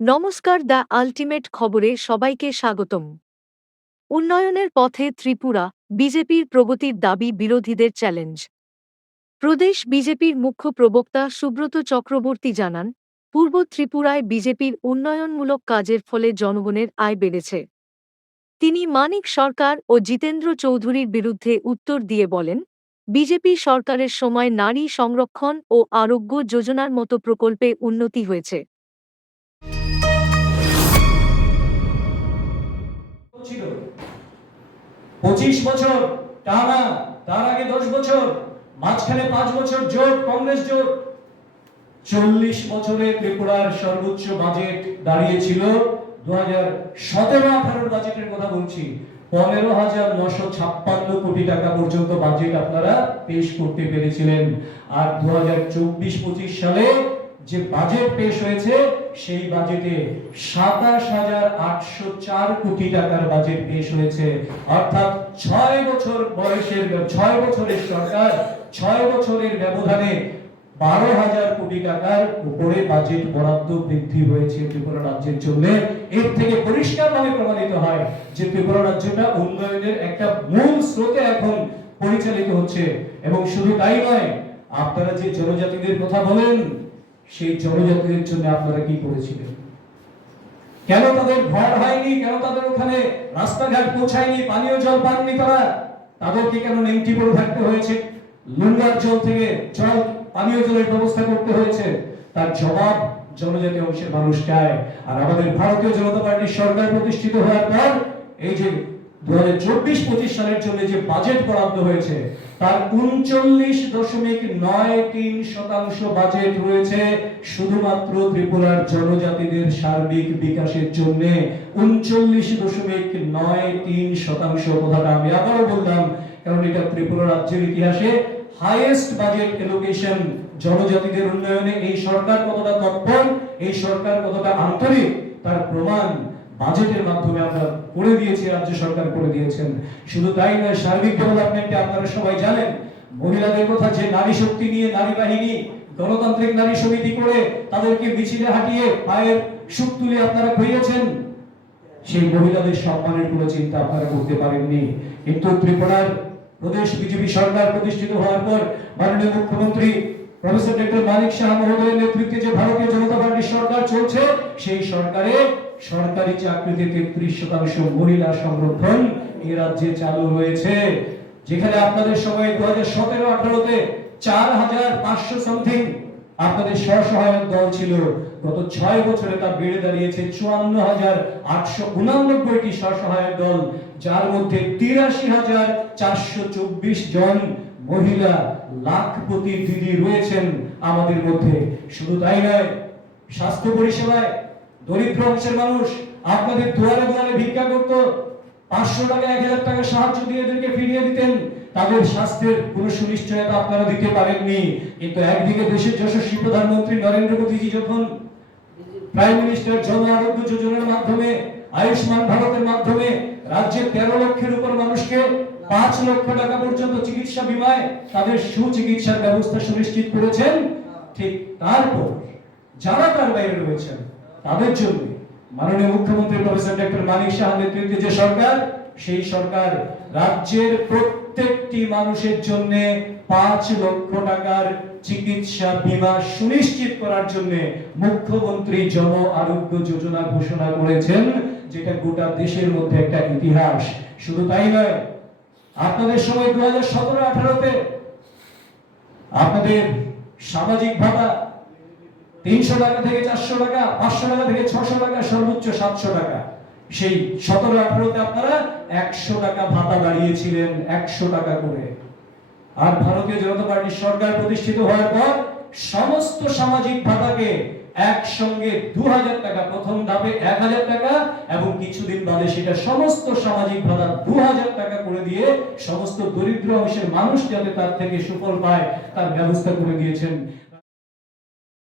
নমস্কার the ultimate খবরে সবাইকে স্বাগতম। উন্নয়নের পথে ত্রিপুরা, বিজেপির প্রগতির দাবি বিরোধীদের চ্যালেঞ্জ। প্রদেশ বিজেপির মুখ্য প্রবক্তা সুব্রত চক্রবর্তী জানান, পূর্ব ত্রিপুরায় বিজেপির উন্নয়নমূলক কাজের ফলে জনগণের আয় বেড়েছে। তিনি মানিক সরকার ও জিতেন্দ্র চৌধুরীর বিরুদ্ধে উত্তর দিয়ে বলেন, বিজেপি সরকারের সময় নারী সংরক্ষণ ও আরোগ্য যোজনার মতো প্রকল্পে উন্নতি হয়েছে। ছিল। পঁচিশ বছর টানা, তার আগে দশ বছর, মাঝখানে পাঁচ বছর জোট, কংগ্রেস জোট। চল্লিশ বছরে ত্রিপুরার সর্বোচ্চ বাজেট দাঁড়িয়েছিল। দু হাজার সতেরো আঠারোর বাজেটের কথা বলছি। পনেরো হাজার নশো ছাপ্পান্ন কোটি টাকা পর্যন্ত বাজেট আপনারা পেশ করতে পেরেছিলেন। আর দু হাজার চব্বিশ পঁচিশ সালে যে বাজেট পেশ হয়েছে সেই বাজেটে সাতাশ হাজার আটশো চার কোটি টাকার বাজেট পেশ হয়েছে। অর্থাৎ ছয় বছর বয়সের, ছয় বছরের সরকার, ছয় বছরের ব্যবধানে বারো হাজার কোটি টাকার উপরে বাজেট বরাদ্দ বৃদ্ধি হয়েছে ত্রিপুরা রাজ্যের জন্য। এর থেকে পরিষ্কারভাবে প্রমাণিত হয় যে ত্রিপুরা রাজ্যটা উন্নয়নের একটা মূল স্রোতে এখন পরিচালিত হচ্ছে। এবং শুধু তাই নয়, আপনারা যে জনজাতিদের কথা বলেন সেই জনজাতিদের জন্য আপনারা কি করেছিলেন? কেন তাদের ঘর হয়নি? কেন তাদের ওখানে রাস্তাঘাট পৌঁছায়নি? পানীয় জল পাননি তারা? তাদেরকে কেন নেংটি পরে থাকতে হয়েছে? লুঙ্গার জল থেকে জল, পানীয় জলের ব্যবস্থা করতে হয়েছে। তার জবাব জনজাতি অংশের মানুষ চায়। আর আমাদের ভারতীয় জনতা পার্টির সরকার প্রতিষ্ঠিত হওয়ার পর, এই যে দু হাজার চব্বিশ পঁচিশ সালের জন্য যে বাজেট বরাদ্দ হয়েছে তার উনচল্লিশ দশমিক নয় তিন শতাংশ বাজেট রয়েছে শুধুমাত্র ত্রিপুরার জনজাতিদের সার্বিক বিকাশের জন্য। উনচল্লিশ দশমিক নয় তিন শতাংশ কথাটা আমি আবারও বললাম, কারণ এটা ত্রিপুরা রাজ্যের ইতিহাসে হাইয়েস্ট বাজেট এলোকেশন জনজাতিদের উন্নয়নে এই সরকার কতটা তৎপর, এই সরকার কতটা আন্তরিক, তার প্রমাণ বাজেটের মাধ্যমে আমরা করে দিয়েছি, রাজ্য সরকার করে দিয়েছেন। শুধু তাই নয়, সার্বিক ডেভেলপমেন্টে আপনারা সবাই জানেন, মহিলাদের কথা যে নারী শক্তি নিয়ে, নারী বাহিনী, গণতান্ত্রিক নারী সমিতি করে তাদেরকে মিছিলে হাঁটিয়ে পায়ের সুখ তুলে আপনারা খুইয়েছেন, সেই মহিলাদের সম্মানের কোনো চিন্তা আপনারা করতে পারেননি। কিন্তু ত্রিপুরার প্রদেশ বিজেপি সরকার প্রতিষ্ঠিত হওয়ার পর মাননীয় মুখ্যমন্ত্রী প্রফেসর ডক্টর মানিক শাহ মহোদয়ের নেতৃত্বে যে ভারতীয় জনতা পার্টির সরকার চলছে, সেই সরকারে সরকারি চাকরিতে তেত্রিশ শতাংশ মহিলা সংরক্ষণ এ রাজ্যে চালু রয়েছে যেখানে আপনাদের সময় দু হাজার সতেরো, আঠারোতে চার হাজার পাঁচশো সামথিং আপনাদের স্বসহায়ক দল ছিল। গত ছয় বছরে তা বেড়ে দাঁড়িয়েছে চুয়ান্ন হাজার আটশো উনানব্বইটি স্বসহায়ক দল, যার মধ্যে তিরাশি হাজার চারশো চব্বিশ জন মহিলা লাখপতি দিদি রয়েছেন আমাদের মধ্যে। শুধু তাই নয়, স্বাস্থ্য পরিষেবায় দরিদ্র অংশের মানুষ আপনাদের দুয়ারে দুয়ারে ভিক্ষা করত। পাঁচশো টাকা, এক হাজার টাকা সাহায্য দিয়ে এদেরকে ফিরিয়ে দিতেন। তাদের স্বাস্থ্যের কোনো সুনিশ্চয়তা আপনারা দিতে পারেননি। কিন্তু একদিকে দেশের যশস্বী প্রধানমন্ত্রী নরেন্দ্র মোদীজি যখন প্রাইম মিনিস্টার জন আরোগ্য যোজনার মাধ্যমে, আয়ুষ্মান ভারতের মাধ্যমে রাজ্যের তেরো লক্ষের উপর মানুষকে পাঁচ লক্ষ টাকা পর্যন্ত চিকিৎসা বিমায় তাদের সুচিকিৎসার ব্যবস্থা সুনিশ্চিত করেছেন, ঠিক তারপর যারা তার বাইরে রয়েছেন তাদের জন্য মাননীয় মুখ্যমন্ত্রী প্রফেসর ডক্টর মানিক শাহ নেতৃত্বে যে সরকার, সেই সরকার রাজ্যের প্রত্যেকটি মানুষের জন্য পাঁচ লক্ষ টাকার চিকিৎসা বীমা সুনিশ্চিত করার জন্য মুখ্যমন্ত্রী জন আরোগ্য যোজনা ঘোষণা করেছেন, যেটা গোটা দেশের মধ্যে একটা ইতিহাস। শুধু তাই নয়, আপনাদের সময় দু হাজার সতেরো আঠারোতে আপনাদের সামাজিক ভাতা তিনশো টাকা থেকে চারশো টাকা, পাঁচশো টাকা থেকে ছশো টাকা, সর্বোচ্চ সাতশো টাকা। সেই সতেরো আঠারোতে আপনারা একশো টাকা ভাতা বাড়িয়েছিলেন, একশো টাকা করে। আর ভারতীয় জনতা পার্টির সরকার প্রতিষ্ঠিত হওয়ার পর সমস্ত সামাজিক ভাতাকে একসঙ্গে দু হাজার টাকা, প্রথম ধাপে এক হাজার টাকা এবং কিছুদিন বাদে সেটা সমস্ত সামাজিক ভাতা দু হাজার টাকা করে দিয়ে সমস্ত দরিদ্র অংশের মানুষ যাতে তার থেকে সুফল পায়, তার ব্যবস্থা করে দিয়েছেন